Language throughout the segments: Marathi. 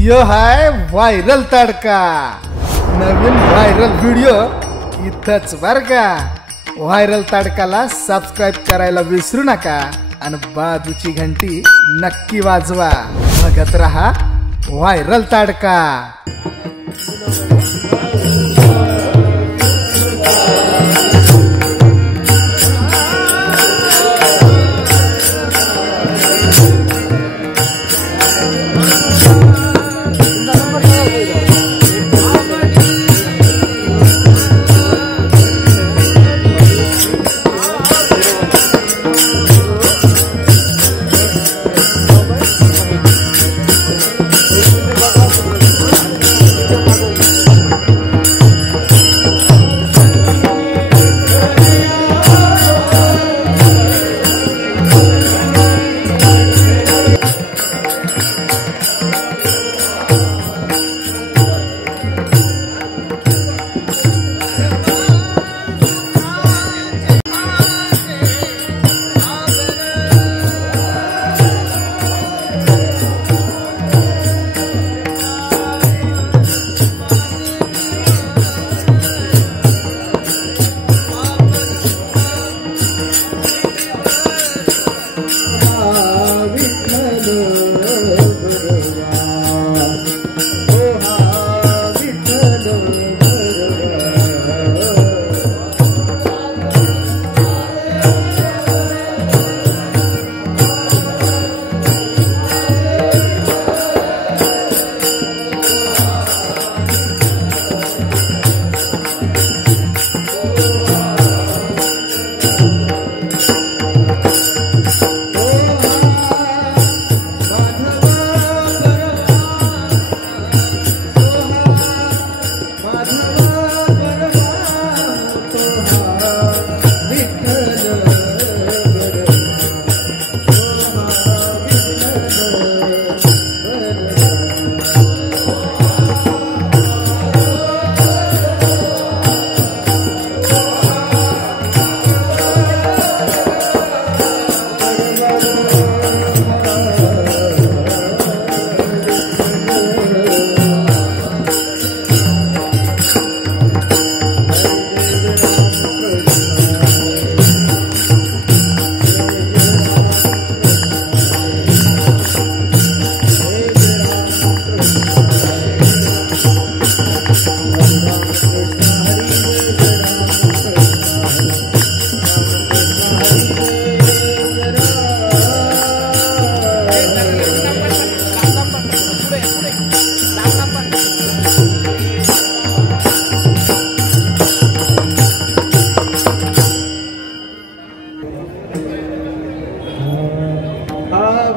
यो हाय व्हायरल तडका. नवीन व्हायरल व्हिडिओ इथंच बर का. व्हायरल तडकाला सबस्क्राइब करायला विसरू नका आणि बाजूची घंटी नक्की वाजवा. बघत रहा व्हायरल तडका.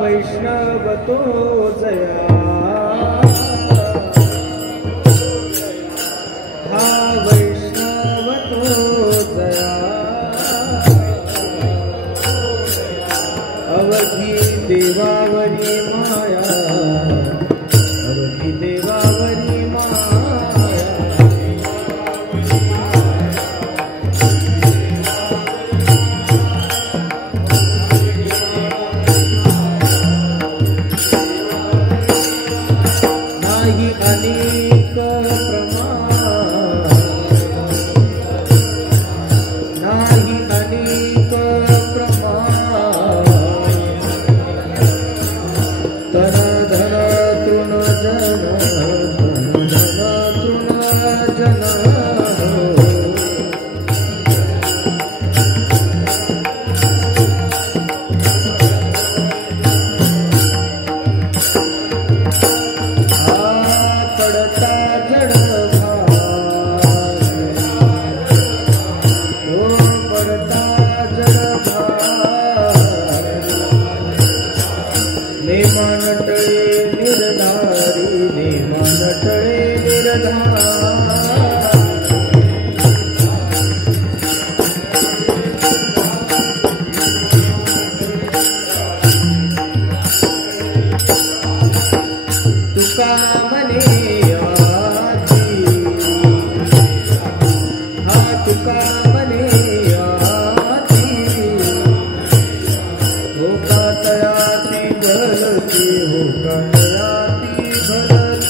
वैष्णव तो जया, हा वैष्णव तो जया. अवधी देवावरी माया, अवधी देवावरी माया. अनेक प्रमाण नाही, अनेक प्रमाण. तन धन तृण जन, तन धन तृण जन. तुका मने हो का तयाती भरती, हो का तयाती भरती.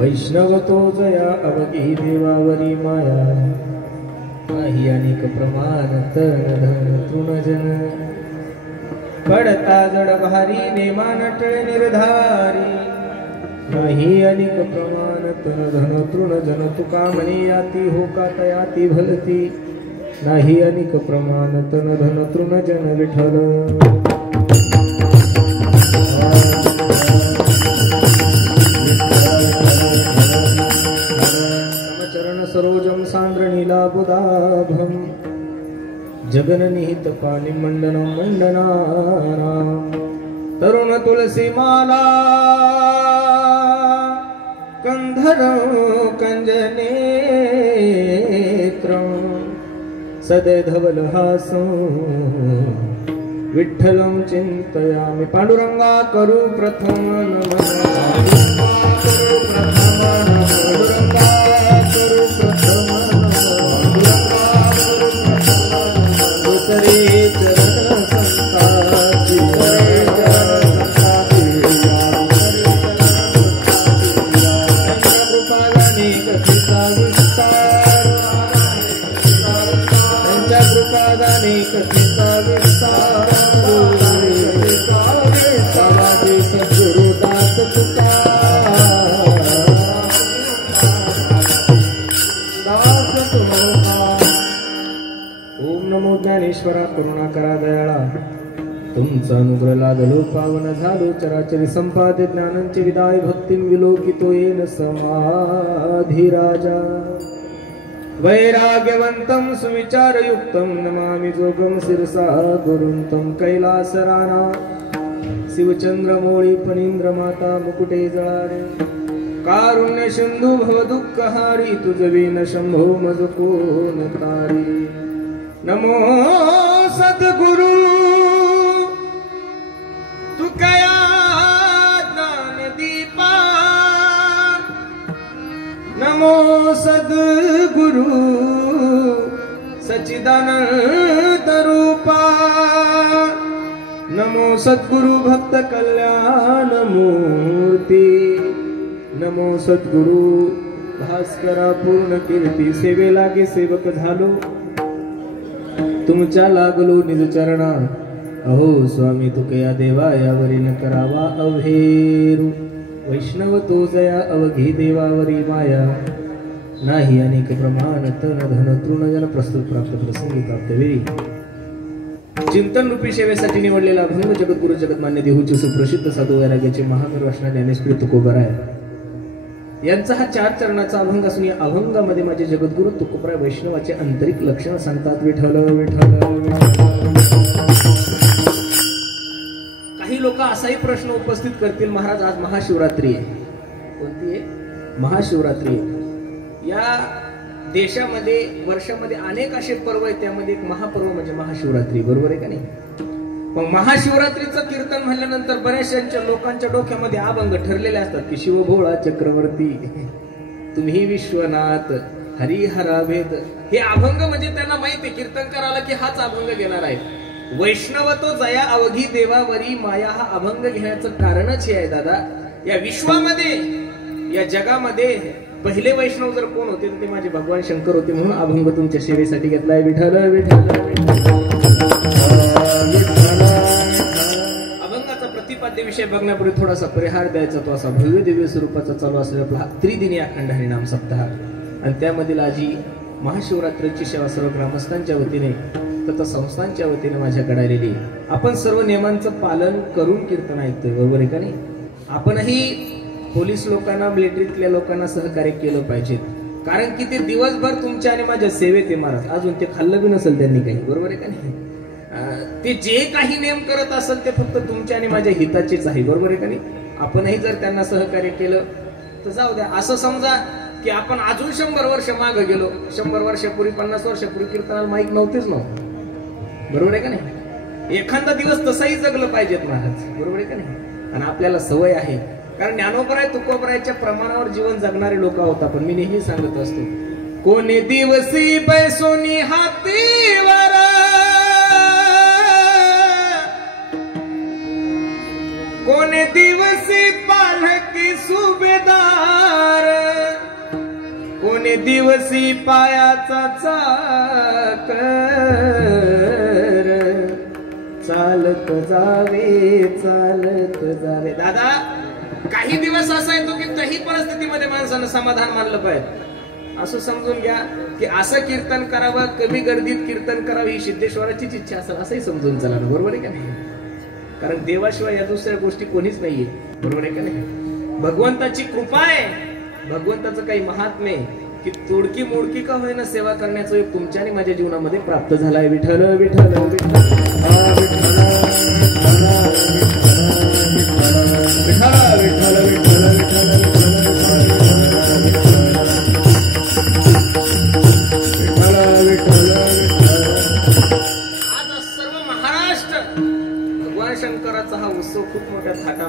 वैष्णवतो जया अवगी देवावरी माया नाही अनेक प्रमाण तन धन तृणजन पडता जड भारी नेमा नटळे निर्धारी नाही अनेक प्रमाण तन धन तृणजन तुका म्हणे याती हो का तयाती भलती नाही अनेक प्रमाण तन धन तृणजन विठ्ठल सरोजम सांद्र नीलाबुदाभम जगन निहित पाणी मंडनम मंडनानाम तरुण तुलसी माला कंधर कंजनेत्र सदैधवलहासं विठ्ठलं चिन्तयामि पांडुरंगा करू प्रथम नमः ज्ञानेश्वरा करुणा करा दयाळा तुमचा अनुग्रह लादलो पावन झालो चराचरी संपादे ज्ञानांचे विदाय भक्तीं विलोकितो येन समाधी राजा वैराग्यवंतं सुविचारयुक्तं नमामि जोगं शिरसा गुरुंतं कैलासराना शिवचंद्रमौळी फणींद्र माता मुकुटे जळारे कारुण्य सिंधू भव दुःखहारी तुझवीन शंभो मज कोण तारी नमो सद्गुरु तुकया ज्ञानदीपा नमो सद्गुरु सच्चिदानंद रूपा नमो सद्गुरु भक्त कल्याण मूर्ती नमो सद्गुरु भास्करा पूर्ण कीर्ती सेवे लागे सेवक झालो तुमच्या लागलो निज चरणा अहो स्वामी तुकया देवा यावरी न करावा अवहेरू वैष्णव तो जया अवघी देवावरी माया नाही अनेक प्रमाण तन धन तृणजन प्रस्तुत प्राप्त प्रसंगी प्राप्त वेळी चिंतन रूपी सेवेसाठी निवडलेला अभंग जगद्गुरु जगतमान्य देहूचे सुप्रसिद्ध साधू वैराग्याचे महावीर वासना ज्ञानेश्वर तुकोबराय यांचा हा 4 चरणाचा अभंग असून या अभंगामध्ये माझे जगद्गुरु तुकोबराय वैष्णवाचे आंतरिक लक्षण सांगतात विठ्ठल विठ्ठल। काही लोक असाही प्रश्न उपस्थित करतील महाराज आज महाशिवरात्री आहे कोणती आहे महाशिवरात्री आहे या देशामध्ये वर्षामध्ये अनेक असे पर्व आहेत त्यामध्ये एक महापर्व म्हणजे महाशिवरात्री बरोबर आहे का नाही मग महाशिवरात्रीचं कीर्तन म्हणल्यानंतर बऱ्याचशा लोकांच्या डोक्यामध्ये अभंग ठरलेले असतात की शिवभोळा चक्रवर्ती तुम्ही विश्वनाथ हरिहरा भेद हे अभंग म्हणजे त्यांना माहिती आहे कीर्तन करायला की हाच अभंग घेणार आहे वैष्णव तो जया अवघी देवावरी माया हा अभंग घेण्याचं कारणच हे आहे दादा या विश्वामध्ये या जगामध्ये पहिले वैष्णव जर कोण होते तर ते माझे भगवान शंकर होते म्हणून अभंग तुमच्या सेवेसाठी घेतलाय विठ्ठल विठ्ठल अभंगाचा प्रतिपाद्य विषय बघण्यापूर्वी थोडासा परिहार द्यायचा तो असा भव्य दिव्य स्वरूपाचा चालू असलेला आपला त्रिदिनी अखंड हरिनाम सप्ताह आणि त्यामधील आजी महाशिवरात्रीची सेवा सर्व ग्रामस्थांच्या वतीने तथा संस्थांच्या वतीने माझ्याकडे आलेली आपण सर्व नियमांचं पालन करून कीर्तन ऐकतोय बरोबर आहे का नाही आपणही पोलीस लोकांना मिलिटरीतल्या लोकांना सहकार्य केलं पाहिजे कारण की ते दिवसभर तुमच्या आणि माझ्या सेवेत आहे महाराज अजून ते खाल्लं बी नसेल त्यांनी काही बरोबर आहे का नाही ते जे काही नियम करत असेल ते फक्त तुमच्या आणि माझ्या हिताचेच आहे बरोबर आहे का नाही आपणही जर त्यांना सहकार्य केलं तर जाऊ द्या असं समजा की आपण अजून 100 वर्ष मागे गेलो 100 वर्षापूर्वी 50 वर्षापूर्वी कीर्तनाला माईक नव्हतेच नव्हते बरोबर आहे का नाही एखादा दिवस तसाही जगलं पाहिजेत महाराज बरोबर आहे का नाही आणि आपल्याला सवय आहे कारण ज्ञानोबराय तुकोबरायच्या प्रमाणावर जीवन जगणारे लोक होता पण मी नेहमी सांगत असतो कोणी दिवसी पैसोनी हातीवर कोणी दिवसी पालकी सुभेदार कोणी दिवसी पायाचा चाकर चालत जावे दादा काही दिवस असा येतो की काही परिस्थितीमध्ये माणसानं समाधान मानलं पाहिजे असं समजून घ्या की असं कीर्तन करावं कमी गर्दीत कीर्तन करावं ही सिद्धेश्वराचीच इच्छा असेल असंही समजून चला ना बरोबर आहे का नाही कारण देवाशिवाय या दुसऱ्या गोष्टी कोणीच नाहीये बरोबर आहे का नाही भगवंताची कृपा आहे भगवंताचं काही महात्म्य की तोडकी मोडकी का होईना सेवा करण्याचा एक तुमच्या आणि माझ्या जीवनामध्ये प्राप्त झालाय विठ्ठल विठ्ठल विठ्ठल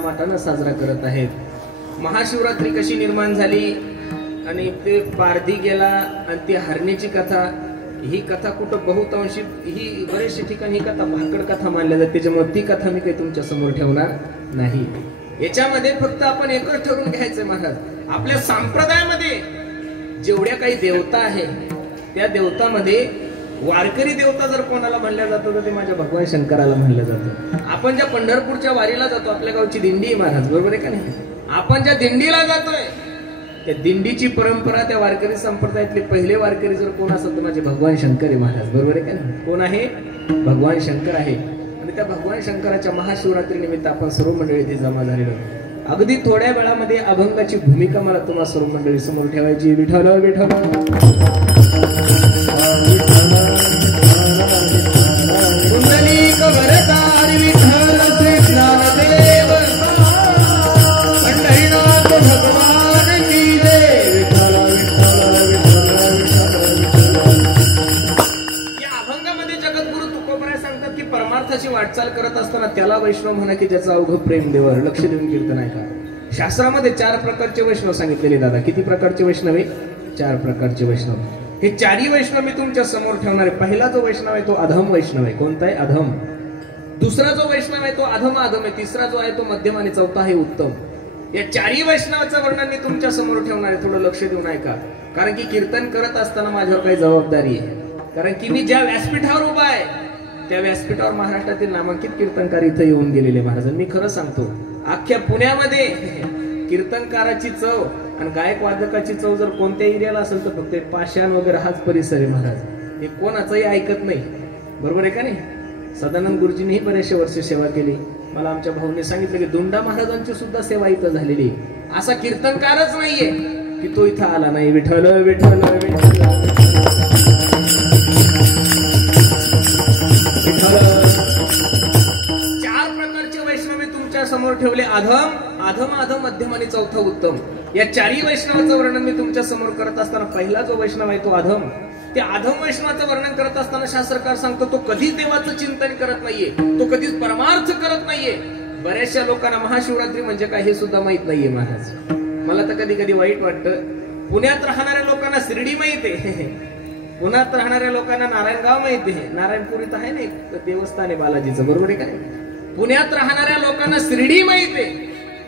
थाटामाटानं साजरा करत आहेत. महाशिवरात्री कशी निर्माण झाली आणि ते पारधी गेला आणि ती हरणीची कथा, ही कथा कुठं बहुतांशी ही बरेचशा ठिकाणी ही कथा भाकड कथा मानल्या जाते, त्याच्यामुळे ती कथा मी काही तुमच्या समोर ठेवणार नाही. याच्यामध्ये फक्त आपण एकच ठरवून घ्यायचंय महाराज, आपल्या संप्रदायामध्ये जेवढ्या काही देवता आहे त्या देवतामध्ये वारकरी देवता जर कोणाला म्हणल्या जातं तर ते माझ्या भगवान शंकराला म्हणलं जातं. आपण ज्या पंढरपूरच्या वारीला जातो, आपल्या गावची दिंडी आहे महाराज, बरोबर आहे का नाही? आपण ज्या दिंडीला जातोय त्या दिंडीची परंपरा, त्या वारकरी संप्रदायातले पहिले वारकरी जर कोण असेल तर माझे भगवान शंकर आहे महाराज, बरोबर आहे का नाही? कोण आहे? भगवान शंकर आहे. आणि त्या भगवान शंकराच्या महाशिवरात्री निमित्त आपण सर्व मंडळी इथे जमा झालेलो. अगदी थोड्या वेळामध्ये अभंगाची भूमिका मला तुम्हा सर्व मंडळी समोर ठेवायची. विठ्ठल विठ्ठल पुंडलिक वरदारी विठ्ठल श्री ज्ञानदेव पंढरीनाथ भगवान की जय. विठ्ठल विठ्ठल विठ्ठल. या अभंगामध्ये जगद्गुरु तुकोबराय सांगतात की परमार्थाची वाटचाल करत असताना त्याला वैष्णव म्हणा की ज्याचं अवघं प्रेम देवावर. लक्ष देऊन कीर्तन आहे का? शास्त्रामध्ये 4 प्रकारचे वैष्णव सांगितलेले. दादा किती प्रकारचे वैष्णव आहे? 4 प्रकारचे वैष्णव. हे 4ही वैष्णव मी तुमच्या समोर ठेवणार आहे. पहिला जो वैष्णव आहे तो अधम वैष्णव आहे. कोणता आहे? अधम. दुसरा जो वैष्णव आहे तो अधम अधम आहे. तिसरा जो आहे तो मध्यम आणि चौथा आहे उत्तम. या 4ही वैष्णवाचं वर्णन मी तुमच्या समोर ठेवणार आहे. थोडं लक्ष देऊन ऐका, कारण की कीर्तन करत असताना माझ्यावर काही जबाबदारी आहे. कारण की मी ज्या व्यासपीठावर उभा आहे त्या व्यासपीठावर महाराष्ट्रातील नामांकित कीर्तनकार इथं येऊन गेलेले महाराज. मी खरं सांगतो, अख्ख्या पुण्यामध्ये कीर्तनकाराची चव आणि गायक वादकाची चव जर कोणत्या एरियाला असेल तर फक्त पाषाण वगैरे हाच परिसर आहे महाराज. हे कोणाचंही ऐकत नाही, बरोबर आहे का नाही? सदानंद गुरुजींनीही बरेचशे वर्ष सेवा केली. मला आमच्या भाऊने सांगितलं की दोंडा महाराजांची सुद्धा सेवा इथं झालेली. असा कीर्तनकारच नाहीये की तो इथं आला नाही. विठ्ठल विठ्ठल विठ्ठल. 4 प्रकारचे वैष्णव तुमच्या समोर ठेवले. अधम अधम अधम मध्यम आणि चौथा उत्तम. या 4ही वैष्णवाचं वर्णन मी तुमच्या समोर करत असताना पहिला जो वैष्णव आहे तो अधम. त्या अधम वैष्णवाचं वर्णन करत असताना शास्त्रकार सांगतो तो कधीच देवाचं चिंतन करत नाहीये, तो कधीच परमार्थ करत नाहीये. बऱ्याचशा लोकांना महाशिवरात्री म्हणजे काय हे सुद्धा माहित नाहीये महाराज. मला तर कधी कधी वाईट वाटतं. पुण्यात राहणाऱ्या लोकांना शिर्डी माहित आहे, पुण्यात राहणाऱ्या लोकांना नारायणगाव माहिती आहे. नारायणपूर इथं आहे ना एक देवस्थान आहे बालाजीचं, बरोबर आहे काय? पुण्यात राहणाऱ्या लोकांना शिर्डी माहित आहे,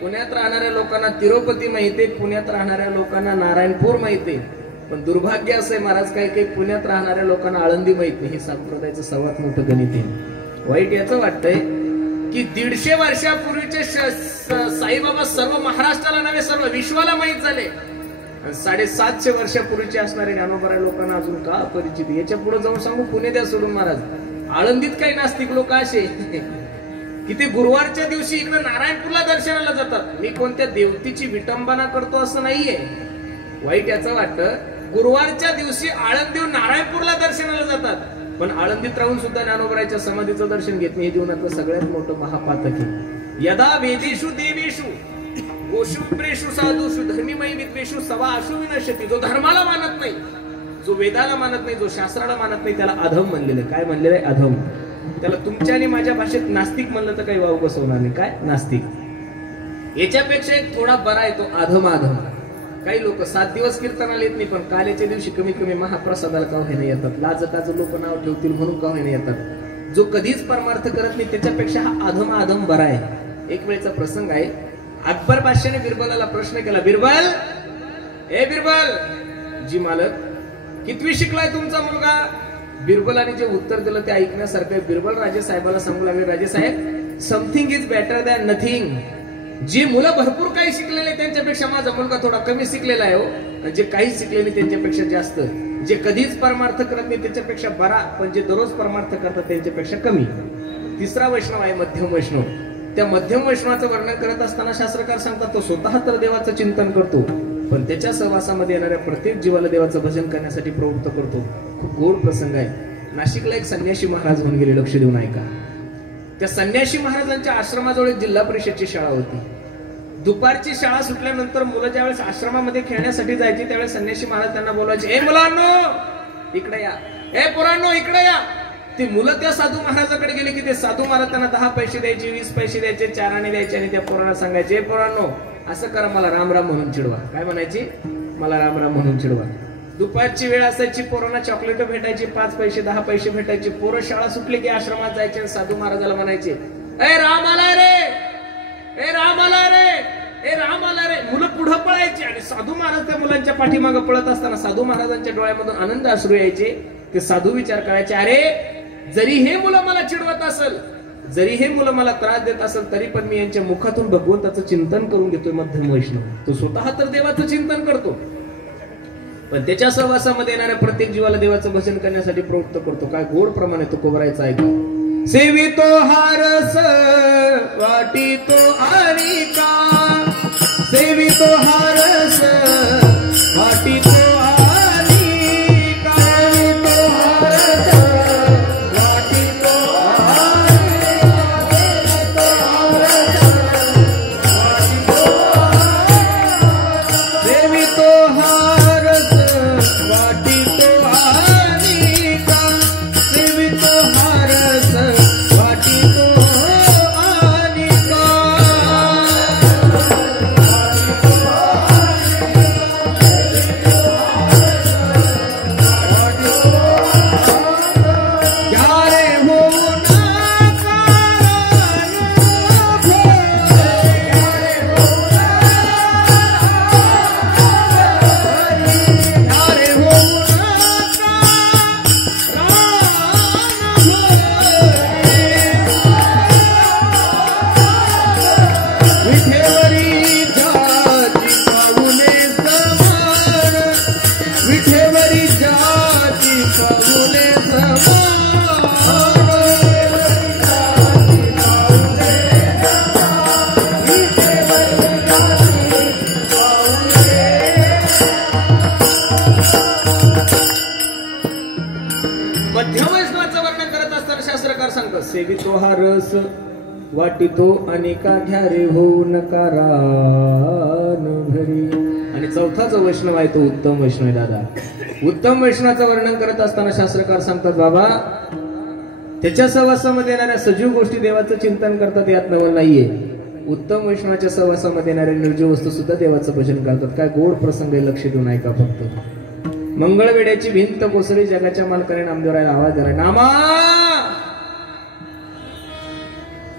पुण्यात राहणाऱ्या लोकांना तिरुपती माहिती आहे, पुण्यात राहणाऱ्या लोकांना नारायणपूर माहिती आहे. पण दुर्भाग्य असं आहे महाराज, काही पुण्यात राहणाऱ्या लोकांना आळंदी माहित नाही. हे संप्रदायाचं सर्वात मोठं गणित आहे. वाईट याचं वाटतंय की 150 वर्षापूर्वीचे साईबाबा सर्व महाराष्ट्राला नव्हे सर्व विश्वाला माहित झाले. 750 वर्षापूर्वीचे असणारे ज्ञानोबा लोकांना अजून का परिचित. याच्या पुढे जाऊन सांगू पुणे द्या सोडून महाराज. आळंदीत काही नास्तिक लोक असे की ते गुरुवारच्या दिवशी इकडे नारायणपूरला दर्शनाला जातात. मी कोणत्या देवतेची विटंबना करतो असं नाहीये. वाईट याचं वाटतं, गुरुवारच्या दिवशी आळंदीहून नारायणपूरला दर्शनाला जातात पण आळंदीत राहून सुद्धा ज्ञानोबराच्या समाधीचं दर्शन घेत नाही. हे जीवनातलं सगळ्यात मोठं महापातक आहे. यदा वेदेषु देवेषु गोषुप्रेषु साधुषु धर्मीमयी विद्वेषु सवा अशु विनश्यति. जो धर्माला मानत नाही, जो वेदाला मानत नाही, जो शास्त्राला मानत नाही त्याला अधम म्हणलेलं आहे. काय म्हणलेलं आहे? अधम. त्याला तुमच्या आणि माझ्या भाषेत नास्तिक म्हणलं तर काही वाव बसवणार नाही. काय नास्तिक? याच्यापेक्षा एक थोडा बरा आहे तो अधम अधम. काही लोक 7 दिवस कीर्तनाला येत नाही पण काल्याच्या दिवशी कमीत कमी महाप्रसादाला का होईना येतात. लाजकाचं लोक नाव ठेवतील म्हणून का होईना येतात. जो कधीच परमार्थ करत नाही त्याच्यापेक्षा हा अधम अधम बरा आहे. एक वेळेचा प्रसंग आहे. अकबर बादशाने बिरबलाला प्रश्न केला, बिरबल, ए बिरबल, जी मालक, कितवी शिकलाय तुमचा मुलगा? बिरबलाने जे उत्तर दिलं ते ऐकण्यासारखं. बिरबल राजे साहेबाला सांगू लागले, राजे साहेब, something is better than nothing. जी मुलं भरपूर काही शिकलेले त्यांच्यापेक्षा माझा मुलगा थोडा कमी शिकलेला आहे हो. जे काही शिकलेले त्यांच्यापेक्षा जास्त. जे कधीच परमार्थ करत नाही त्याच्यापेक्षा बरा, पण जे दररोज परमार्थ करतात त्यांच्यापेक्षा कमी. तिसरा वैष्णव आहे मध्यम वैष्णव. त्या मध्यम वैष्णवाचं वर्णन करत असताना शास्त्रकार सांगतात तो स्वतः तर देवाचं चिंतन करतो पण त्याच्या सहवासामध्ये येणाऱ्या प्रत्येक जीवाला देवाचं भजन करण्यासाठी प्रवृत्त करतो. खूप गोड प्रसंग आहे. नाशिकला एक संन्यासी महाराज होऊन गेले. लक्ष देऊन ऐका. त्या संन्यासी महाराजांच्या आश्रमाजवळ एक जिल्हा परिषदची शाळा होती. दुपारची शाळा सुटल्यानंतर मुलं ज्यावेळेस आश्रमामध्ये खेळण्यासाठी जायची त्यावेळेस संन्यासी महाराज त्यांना बोलायचे, ए मुलांनो इकडे या, ए पोरांनो इकडे या. ती मुलं त्या साधू महाराजाकडे गेली की ते साधू महाराज त्यांना 10 पैसे द्यायचे, 20 पैसे द्यायचे, 4 आणे द्यायचे आणि त्या पोरांना सांगायचे, पोरांनो असं करा, मला राम राम म्हणून चिडवा. काय म्हणायची? मला राम राम म्हणून चिडवा. दुपारची वेळ असायची, पोरांना चॉकलेट भेटायची, 5 पैसे 10 पैसे भेटायचे. पोरं शाळा सुटली की आश्रमात जायचे आणि साधू महाराजाला म्हणायचे, ए राम आला रे, ए राम आला रे, ए राम आला रे. मुलं पुढं पळायची आणि साधू महाराज त्या मुलांच्या पाठीमागे पळत असताना साधू महाराजांच्या डोळ्यामधून आनंद अश्रू यायचे. ते साधू विचार करायचे, अरे जरी हे मुलं मला चिडवत असेल, जरी हे मुलं मला त्रास देत असेल, तरी पण मी यांच्या मुखातून भगवंताचं चिंतन करून घेतोय. मध्यम वैष्णव तो स्वतः तर देवाचं चिंतन करतो, पण त्याच्या सहवासामध्ये येणाऱ्या प्रत्येक जीवाला देवाचं भजन करण्यासाठी प्रवृत्त करतो. काय गोड प्रमाणे तो कोबरायचा ऐका. सेवितो हारस वाटितो आनिका, सेवितो हारस वाटितो आनिका, सेवितो हारस वाटितो आनिका, सेवितो हारस वाटितो आनिका, सेवितो हारस वाटितो आनिका. मध्यवैष्णवाचं वर्णन करत असताना शास्त्रकार सांगतात, सेवितो हा रस वाटितो अनेका घ्या रे होऊ नका रान भरी. आणि चौथा जो वैष्णव आहे तो उत्तम वैष्णव आहे. दादा उत्तम वैष्णवाचं वर्णन करत असताना शास्त्रकार सांगतात, बाबा त्याच्या सहवासामध्ये येणाऱ्या सजीव गोष्टी देवाचं चिंतन करतात, यात नवल नाहीये. उत्तम वैष्णवाच्या सहवासामध्ये येणाऱ्या निर्जीव वस्तू सुद्धा देवाचं भजन करतात. काय गोड प्रसंग आहे, लक्ष देऊन ऐका फक्त. मंगळवेड्याची भिंत कोसळी, जगाच्या मालकाने नामदेवरायला आवाज दिला, नामा.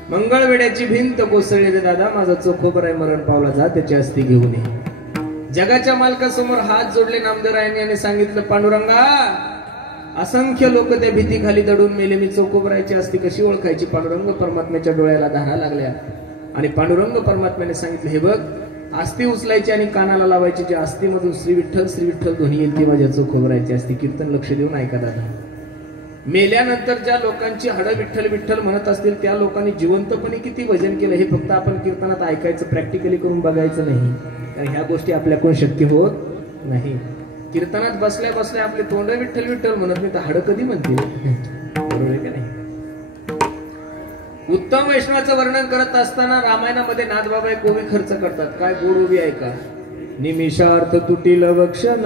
मंगळवेड्याची भिंत कोसळली रे दादा, माझा चोखोबर आहे मरण पावला, जा त्याची अस्थी घेऊन ये. जगाच्या मालकासमोर हात जोडले नामदेवरायांनी आणि सांगितलं, पांडुरंगा असंख्य लोक त्या भीतीखाली दडून मेले, मी चोखोबरायची अस्थी कशी ओळखायची? पांडुरंग परमात्म्याच्या डोळ्याला धारा लागल्या आणि पांडुरंग परमात्म्याने सांगितलं, हे बघ अस्थी उचलायची आणि कानाला लावायची, ज्या अस्थीमधून श्री विठ्ठल ध्वनी येईल ती माझ्या चोखोबरायची अस्थी. कीर्तन लक्ष देऊन ऐका दादा. मेल्यानंतर ज्या लोकांची हाडं विठ्ठल विठ्ठल म्हणत असतील त्या लोकांनी जिवंतपणे किती भजन केलं हे फक्त आपण कीर्तनात ऐकायचं, प्रॅक्टिकली करून बघायचं नाही, कारण ह्या गोष्टी आपल्याकडून शक्य होत नाही. कीर्तनात बसल्या बसल्या आपले तोंड विठ्ठल विठ्ठल म्हणत नाही तर हाडं कधी म्हणतील? बरोबर आहे का नाही? उत्तम वैष्णवाचं वर्णन करत असताना रामायणामध्ये नाथबाबा एक ओवी खर्च करतात. काय गोड ओवी ऐका. निमिषार्थ तुटील वक्षण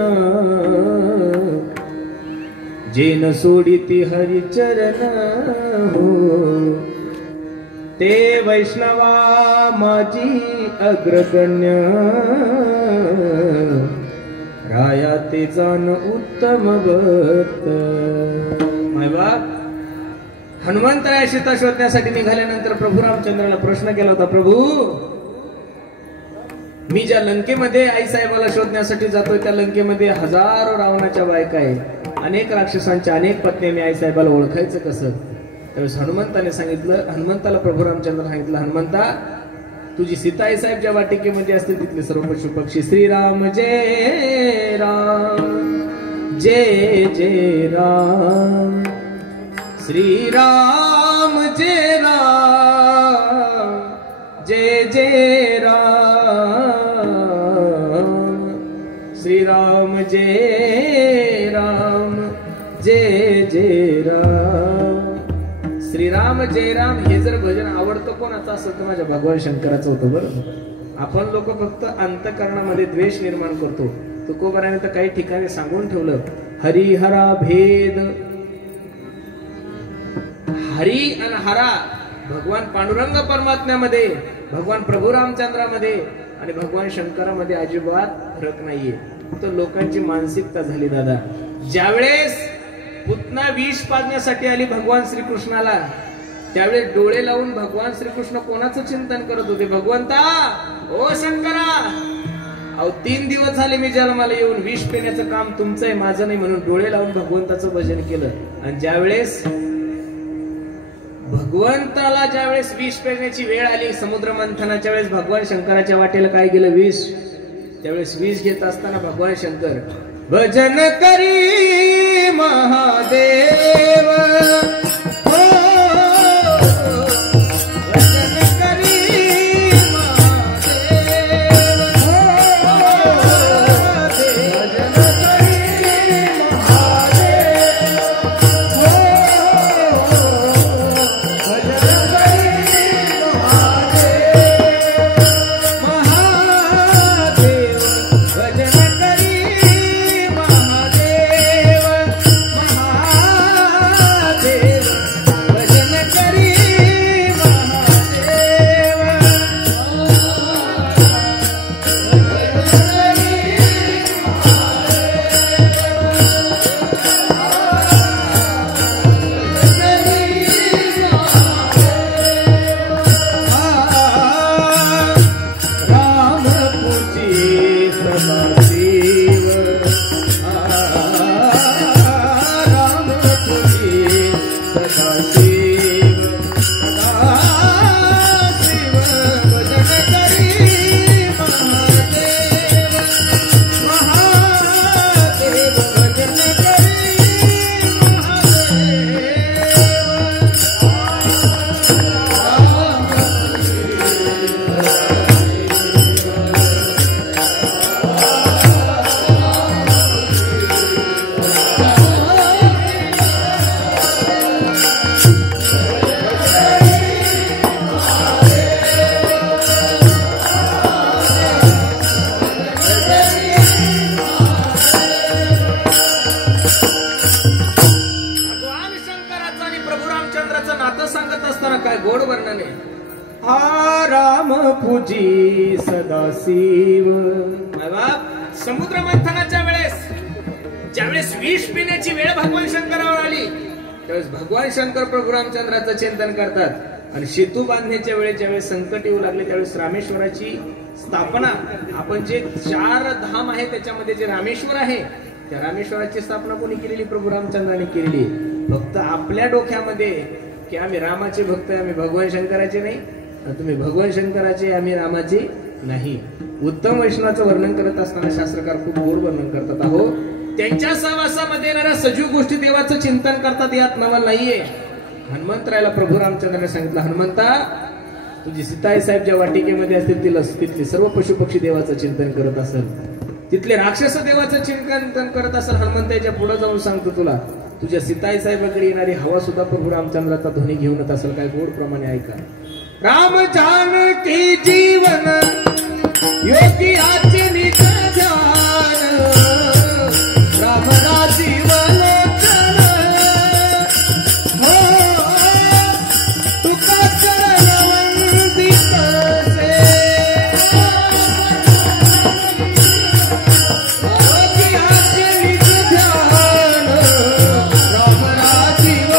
जेन सोडिती हरिचरण हो, ते वैष्णवा माझी अग्रगण्य राया ते जाण उत्तम भक्त. मायबा हनुमंतराया सीता शोधण्यासाठी निघाल्यानंतर प्रभू रामचंद्राला प्रश्न केला होता, प्रभू मी ज्या लंकेमध्ये आई साहेबाला शोधण्यासाठी जातोय त्या लंकेमध्ये हजारो रावणाच्या बायका आहेत, अनेक राक्षसांच्या अनेक पत्नी, मी आई साहेबाला ओळखायचं कसं? त्यावेळेस हनुमंताने सांगितलं, हनुमंताला प्रभू रामचंद्र सांगितलं, हनुमंता तुझी सीता आई साहेब ज्या वाटिकेमध्ये असतील तिथले सर्व पशु पक्षी श्रीराम जय राम जय जय राम, श्रीराम जय राम जय जय राम, श्रीराम जय राम जय जय राम. श्रीराम जय राम हे जर भजन आवडतं कोणाचं असं तर माझ्या भगवान शंकराचं होतं. बरं आपण लोक फक्त अंतःकरणामध्ये द्वेष निर्माण करतो. तुकोबाराने तर काही ठिकाणी सांगून ठेवलं, हरिहरा भेद हरी आणि हरा भगवान पांडुरंग परमात्म्यामध्ये, भगवान प्रभू रामचंद्रामध्ये आणि भगवान शंकरामध्ये अजिबात फरक नाहीये. तर लोकांची मानसिकता झाली दादा. ज्यावेळेस पुतना विष पाजण्यासाठी आली भगवान श्रीकृष्णाला, त्यावेळेस डोळे लावून भगवान श्रीकृष्ण कोणाचं चिंतन करत होते? भगवंता, ओ शंकरा, अहो 3 दिवस झाले मी जन्माला येऊन, विष पिण्याचं काम तुमचं आहे, माझं नाही, म्हणून डोळे लावून भगवंताचं भजन केलं. आणि ज्यावेळेस भगवंताला ज्यावेळेस विष पेरण्याची वेळ आली समुद्र मंथनाच्या वेळेस, भगवान शंकराच्या वाटेला काय गेलं? विष. त्यावेळेस विष घेत असताना भगवान शंकर भजन करी महादेव, पूजी सदाशिव. समुद्र मंथनाच्या वेळेस ज्यावेळेस विष पिण्याची वेळ भगवान शंकरावर आली, त्यावेळेस भगवान शंकर प्रभू रामचंद्राचं चिंतन करतात. आणि सेतू बांधण्याच्या वेळेस ज्यावेळेस संकट येऊ लागले, त्यावेळेस रामेश्वराची स्थापना, आपण जे 4 धाम आहे त्याच्यामध्ये जे रामेश्वर आहे, त्या रामेश्वराची स्थापना कोणी केलेली? प्रभू रामचंद्राने केलेली. फक्त आपल्या डोक्यामध्ये की आम्ही रामाचे भक्त आहे, आम्ही भगवान शंकराचे नाही, तुम्ही भगवान शंकराचे, आम्ही रामाचे नाही. उत्तम वैष्णवाचं वर्णन करत असताना शास्त्रकार खूप गोड वर्णन करतात. अहो, त्यांच्या सहवासामध्ये येणाऱ्या सजीव गोष्टी देवाचं चिंतन करतात, यात नवल नाहीये. हनुमंतरायला प्रभू रामचंद्राने सांगितलं, हनुमंता, तुझी सीताई साहेब ज्या वाटिकेमध्ये असतील तिथले सर्व पशु पक्षी देवाचं चिंतन करत असेल, तिथले राक्षस देवाचं चिंतन करत असेल. हनुमंताच्या पुढे जाऊन सांगतो तुला, तुझ्या सीताई साहेबाकडे येणारी हवा सुद्धा प्रभू रामचंद्राचा ध्वनी घेऊनच असेल. काय गोड प्रमाणे ऐका. राम जानकी जीवन योगी आचे निज ध्यान, राम राजीव लोचन, हो तुका चरण वंदित से, योगी आचे निज ध्यान, राम राजीव.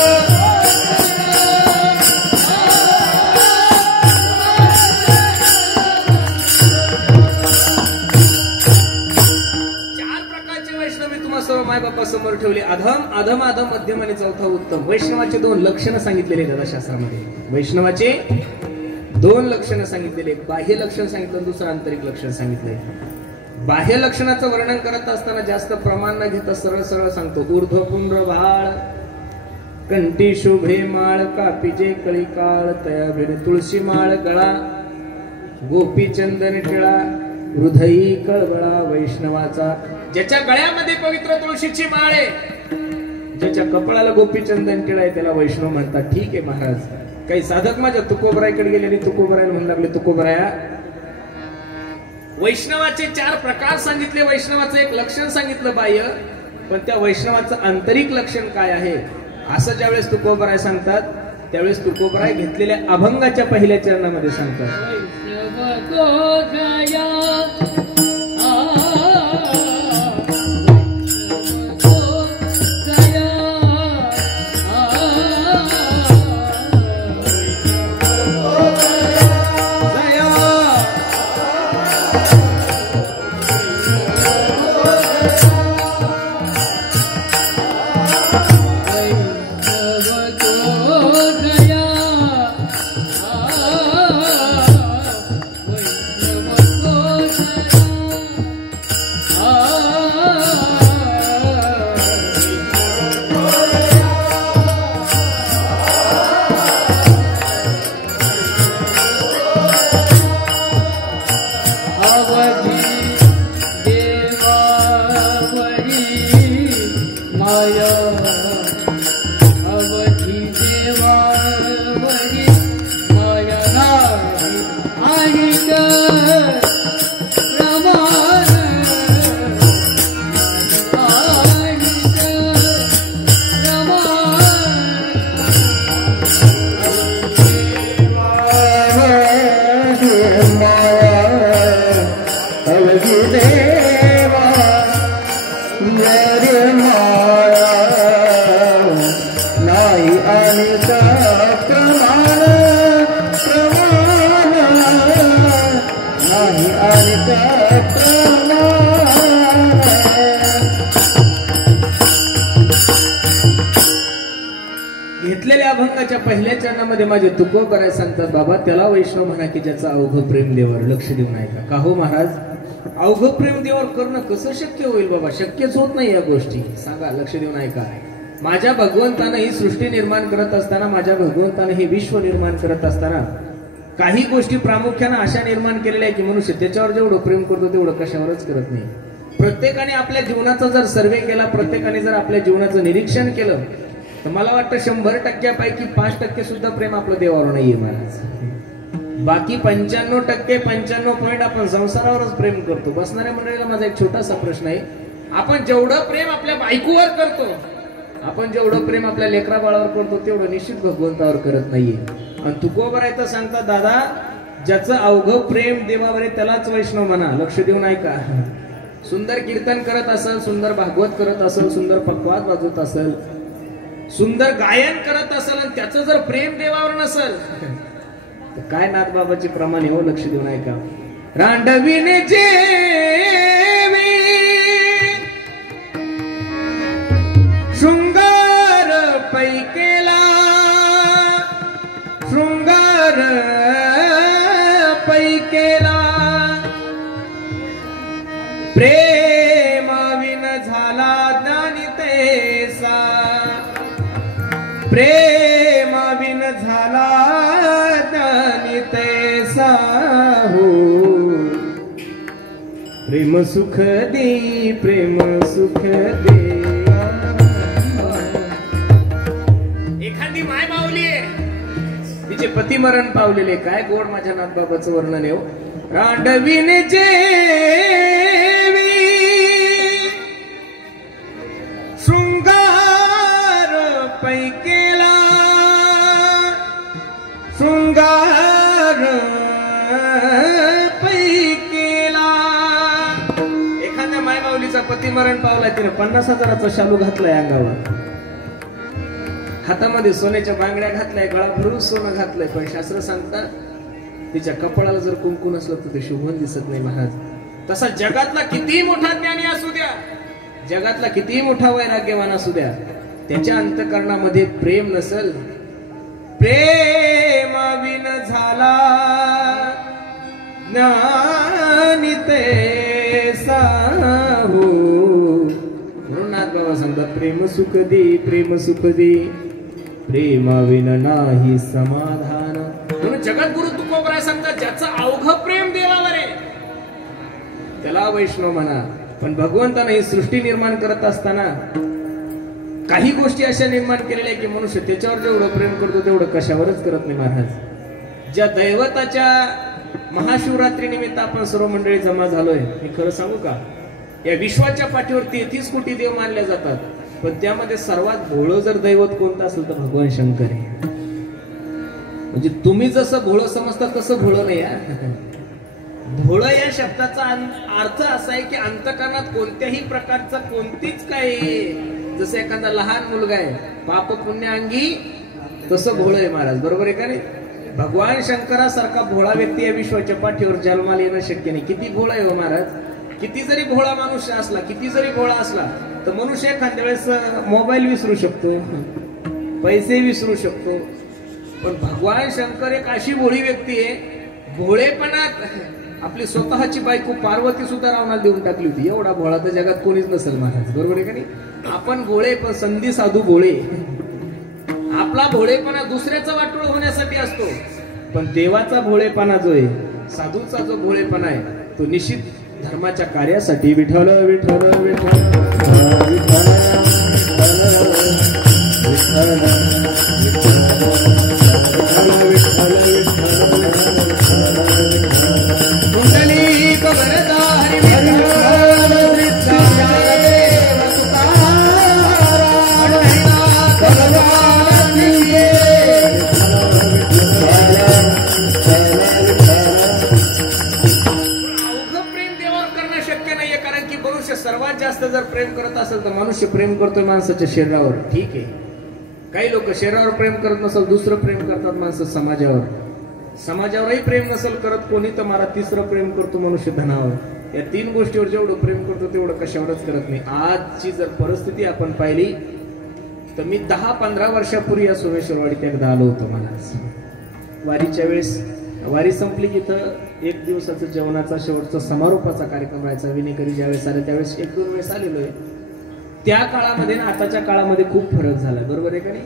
माय बापा समोर ठेवले, अधम अधम अधम मध्यम आणि चौथा उत्तम. वैष्णवाचे 2 लक्षण सांगितलेले दादा शास्त्रामध्ये. वैष्णवाचे 2 लक्षण सांगितलेले, बाह्य लक्षण सांगितलं, दुसरं आंतरिक लक्षण सांगितलंय. बाह्य लक्षणाचं वर्णन करत असताना जास्त प्रमाण न घेता सरळ सरळ सांगतो. ऊर्ध्वपुंड्र भाळ, कंठी शोभे माळ, कापीजे कळी काळ, तया भिड तुळशी माळ गळा, गोपी चंदन टिळा, हृदयी कळवळा वैष्णवाचा. ज्याच्या गळ्यामध्ये पवित्र तुळशीची माळ आहे, ज्याच्या कपाळाला गोपी चंदन टिळा आहे, त्याला वैष्णव म्हणतात. ठीक आहे महाराज. काही साधक माझ्या तुकोबरायकडे गेले आणि तुकोबरायला म्हणू लागले, तुकोबराया, वैष्णवाचे 4 प्रकार सांगितले, वैष्णवाचं एक लक्षण सांगितलं बाह्य, पण त्या वैष्णवाचं आंतरिक लक्षण काय आहे असं ज्यावेळेस तुकोबराय सांगतात, त्यावेळेस तुकोबराय घेतलेल्या अभंगाच्या पहिल्या चरणामध्ये सांगतात, घेतलेल्या अभंगाच्या पहिल्या चरणामध्ये माझे तुकोबराय सांगतात, बाबा त्याला वैष्णव म्हणा की ज्याचं अवघं प्रेम देवावर, लक्ष देऊन ऐका. का हो महाराज, अवघं प्रेम देवावर करणं कसं शक्य होईल बाबा? शक्यच होत नाही या गोष्टी. सांगा, लक्ष देऊन ऐका. माझ्या भगवंतानं ही सृष्टी निर्माण करत असताना, माझ्या भगवंतानं हे विश्व निर्माण करत असताना काही गोष्टी प्रामुख्यानं अशा निर्माण केलेल्या आहे की मनुष्य त्याच्यावर जेवढं प्रेम करतो तेवढं कशावरच करत नाही. प्रत्येकाने आपल्या जीवनाचा जर सर्वे केला, प्रत्येकाने जर आपल्या जीवनाचं निरीक्षण केलं, तर मला वाटतं 100% 5% सुद्धा प्रेम आपलं देवावर नाहीये महाराज. बाकी 95% पॉइंट आपण संसारावरच प्रेम करतो. बसणाऱ्या मंडळीला माझा एक छोटासा प्रश्न आहे, आपण जेवढं प्रेम आपल्या बायकोवर करतो, आपण जेवढं प्रेम आपल्या लेकरा बाळावर करतो, तेवढं निश्चित भगवंतावर करत नाहीये. आणि तुकोबराय तर सांगतात, दादा ज्याचं अवघं प्रेम देवावर आहे त्यालाच वैष्णव म्हणा. लक्ष देऊन ऐका. सुंदर कीर्तन करत असेल, सुंदर भागवत करत असेल, सुंदर पक्वाद वाजवत असेल, सुंदर गायन करत असेल, आणि त्याचं जर प्रेम देवावर नसेल तर काय नाथबाबाची प्रमाणे हो. लक्ष देऊन ऐका. रांडविने जेवी शृंगार पैकेला, शृंगार पैकेला, प्रेमाविन झाला ज्ञानी तेसा, प्रेमाविन झाला ज्ञानी तैसा हो. प्रेम सुख दे, प्रेम सुख दे. एखादी माय माऊली आहे, तिचे पती मरण पावलेले, काय गोड माझ्या नाथबाबाचं वर्णन आहे. रांडविने जेवी शृंगार पैकेला, शृंगार पैकेला. एखाद्या मायमाऊलीचा पती मरण पावलाय, तिने 50,000चा शालू घातलाय अंगावर, हातामध्ये सोन्याच्या बांगड्या घातल्या, गळा भरून सोनं घातलंय, पण शास्त्र सांगतात तिच्या कपाळाला जर कुंकू नसलं तर ते शोभून दिसत नाही महाराज. तसा जगातला कितीही मोठा ज्ञानी असू द्या, जगातला कितीही मोठा वैराग्यवान असू द्या, त्याच्या अंतःकरणामध्ये प्रेम नसल, प्रेमाविन झाला ज्ञानी तैसा हो. म्हणून नाथबाबा सांगतात, प्रेम सुख दे, प्रेम सुख दे, प्रेमाविन नाही समाधान. म्हणून जगद्गुरु तुकोबराय सांगतात, ज्याचं अवघं प्रेम देवावर आहे त्याला वैष्णव म्हणा. पण भगवंताने ही सृष्टी निर्माण करत असताना काही गोष्टी अशा निर्माण केलेल्या आहे की मनुष्य त्याच्यावर जेवढं प्रेम करतो तेवढं कशावरच करत नाही महाराज. ज्या दैवताच्या महाशिवरात्री निमित्त आपण सर्व मंडळी जमा झालोय, मी खरं सांगू का, या विश्वाच्या पाठीवर 33 कोटी देव मानले जातात, पण त्यामध्ये सर्वात भोळं जर दैवत कोणतं असेल तर भगवान शंकर आहे. म्हणजे तुम्ही जसं भोळं समजता तसं भोळं नाही आहे. भोळं या शब्दाचा अर्थ असा आहे की अंतकरणात कोणत्याही प्रकारचा कोणतीच काही, जसं एखादा लहान मुलगा आहे पाप पुण्य अंगी, तसं भोळं आहे महाराज. बरोबर आहे का नाही? भगवान शंकरासारखा भोळा व्यक्ती या विश्वाच्या पाठीवर जन्माला येणं शक्य नाही. किती भोळा आहे हो महाराज. किती जरी भोळा मनुष्य असला, किती जरी भोळा असला, तर मनुष्य एखाद्या वेळेस मोबाईल विसरू शकतो, पैसे विसरू शकतो. पण भगवान शंकर एक अशी भोळी व्यक्ती आहे, भोळेपणात आपली स्वतःची बायको पार्वती सुद्धा रावणाला देऊन टाकली होती. एवढा भोळा तर जगात कोणीच नसेल महाराज. बरोबर आहे का नाही? आपण भोळे पण संधी साधू भोळे. आपला भोळेपणा दुसऱ्याचा वाटोळ होण्यासाठी असतो, पण देवाचा भोळेपणा जो आहे, साधूचा जो भोळेपणा आहे, तो निश्चित धर्माच्या कार्यासाठी. विठ्ठल विठ्ठल विठ्ठल सर्वात जास्त जर प्रेम करत असेल तर मनुष्य प्रेम करतोय माणसाच्या शरीरावर, ठीक आहे. काही लोक शरीरावर प्रेम करत नसेल, दुसरं प्रेम करतात माणसं समाजावर. समाजावरही प्रेम नसेल करत कोणी, तर मला तिसरं प्रेम करतो मनुष्य धनावर. या तीन गोष्टीवर जेवढं प्रेम करतो तेवढं कशावरच करत नाही. आजची जर परिस्थिती आपण पाहिली तर मी 10-15 वर्षापूर्वी या सोमेश्वरवाडीत एकदा आलो होतो. मला वारीच्या वेळेस, वारी संपली की इथं एक दिवसाचा जेवणाचा शेवटचा समारोपाचा कार्यक्रम राहायचा. विनेकरी ज्यावेळेस आले त्यावेळेस 1-2 वेळेस आलेलो आहे. त्या काळामध्ये ना आताच्या काळामध्ये खूप फरक झाला. बरोबर आहे का नाही?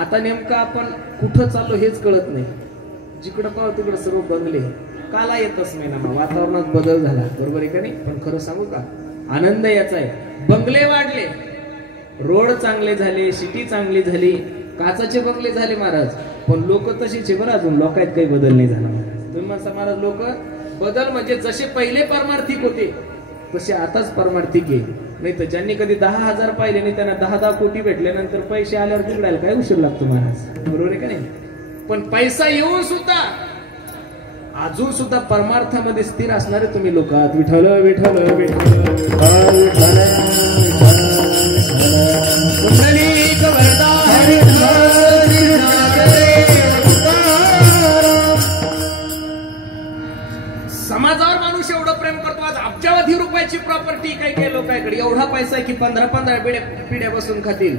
आता नेमकं आपण कुठं चाललो हेच कळत नाही. जिकडं पाहू तिकडं सर्व बंगले, काला येतच नाही ना, वातावरणात बदल झाला. बरोबर आहे का नाही? पण खरं सांगू का, आनंद याचा आहे. बंगले वाढले, रोड चांगले झाले, सिटी चांगली झाली, काचाचे बंगले झाले महाराज, पण लोक तशीच आहे. बरं, अजून लोकात काही बदल नाही झाला महाराज. तुम्ही म्हणता महाराज लोक बदल म्हणजे जसे पहिले परमार्थिक होते तसे आताच परमार्थिक आहे. नाही तर ज्यांनी कधी 10,000 पाहिले नाही त्यांना 10 कोटी भेटल्यानंतर पैसे आल्यावर बिघडायला काय उशीर लागतो महाराज. बरोबर आहे का नाही? पण पैसा येऊन सुद्धा अजून सुद्धा परमार्थामध्ये स्थिर असणारे तुम्ही लोक आहात. विठ्ठल विठ्ठल समाजावर माणूस एवढं प्रेम करतो. आज अब्जावधी रुपयाची प्रॉपर्टी काही लोकांकडे, एवढा पैसा आहे की 15-15 पिढ्या बसून खातील.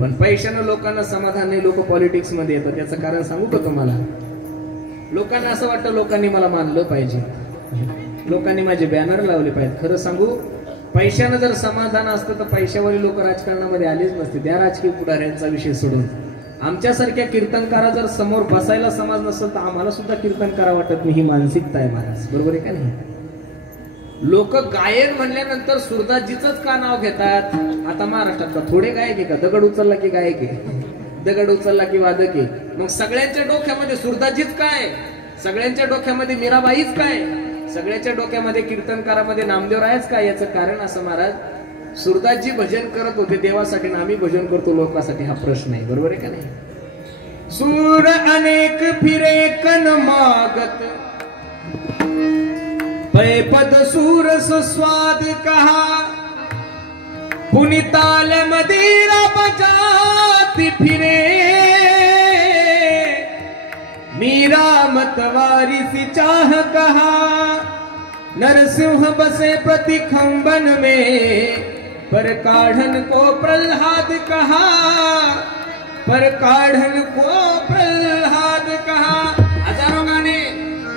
पण पैशानं लोकांना समाधान नाही. लोक पॉलिटिक्स मध्ये येतात. त्याचं कारण सांगू का तुम्हाला? लोकांना असं वाटतं लोकांनी मला मानलं पाहिजे, लोकांनी माझे बॅनर लावले पाहिजे. खरं सांगू, पैशानं जर समाधान असतं तर पैशावाले लोक राजकारणामध्ये आलेच नसते. त्या राजकीय पुढाऱ्यांचा विषय सोडून आमच्यासारख्या कीर्तनकारा जर समोर बसायला समाज नसेल तर आम्हाला सुद्धा कीर्तनकारा वाटत नाही. ही मानसिकता आहे महाराज. बरोबर आहे का नाही? लोक गायन म्हणल्यानंतर सुरदासजीच का नाव घेतात? आता महाराष्ट्रात का थोडे गायक आहे का? दगड उचलला की गायक आहे, दगड उचलला की वादक आहे. मग सगळ्यांच्या डोक्यामध्ये सुरदासजीच काय? सगळ्यांच्या डोक्यामध्ये मीराबाईच काय? सगळ्यांच्या डोक्यामध्ये कीर्तनकारामध्ये नामदेवरायच काय? याचं कारण असं महाराज, सुरदासजी भजन करत होते देवासाठी ना आम्ही भजन करतो लोकांसाठी. हा प्रश्न आहे. बरोबर आहे का नाही? सूर अनेक फिरे कन मागत, पै पद सूर सुस्वाद कहा, पुनिताल मदिरा बजाती फिरे, मीरा मतवारी सी चाह कहा, नरसिंह बसे प्रति खंबन में, पर काढ़न को प्रहलाद कहा, पर काढ़न को प्रहलाद कहा. हजारों गाणे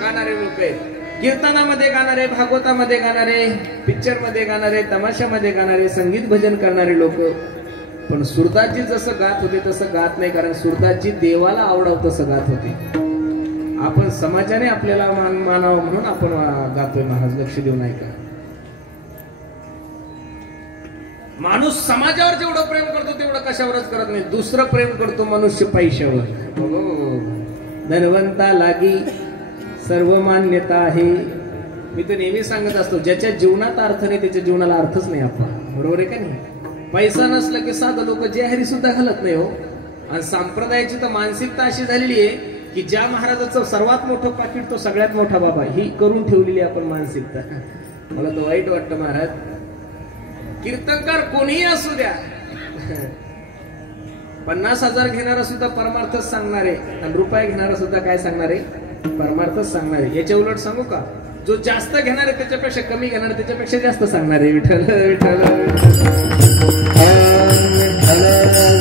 गाणारे लोक आहेत. कीर्तनामध्ये गाणारे, भागवतामध्ये गाणारे, पिक्चर मध्ये गाणारे, तमाशामध्ये गाणारे, संगीत भजन करणारे लोक. पण सुरदासजी जसं गात होते तसं गात नाही. कारण सुरदासजी देवाला आवडावं तसं गात होते. आपण समाजाने आपल्याला मानावं म्हणून आपण गातोय महाराज. लक्ष देऊ नाही का? माणूस समाजावर जेवढं प्रेम करतो तेवढं कशावरच करत नाही. दुसरं प्रेम करतो मनुष्य पैशावर. धनवंता लागी सर्व मान्यता आहे. मी तर नेहमी सांगत असतो, ज्याच्या जीवनात अर्थ नाही त्याच्या जीवनाला अर्थच नाही. आपण बरोबर आहे का नाही? पैसा नसला की साधं लोक जे हरी सुद्धा घालत नाही हो. आणि संप्रदायाची तर मानसिकता अशी झालेली आहे की ज्या महाराजाचं सर्वात मोठं पाकिट तो सगळ्यात मोठा बाबा, ही करून ठेवलेली आपण मानसिकता. मला तो वाईट वाटतं महाराज. कीर्तनकार कोणीही असू द्या, 50,000 घेणारा सुद्धा परमार्थच सांगणार आहे आणि रुपये घेणारा सुद्धा काय सांगणार आहे, परमार्थच सांगणार आहे. याच्या उलट सांगू का, जो जास्त घेणार आहे त्याच्यापेक्षा कमी घेणार त्याच्यापेक्षा जास्त सांगणार आहे विठ्ठल विठ्ठल.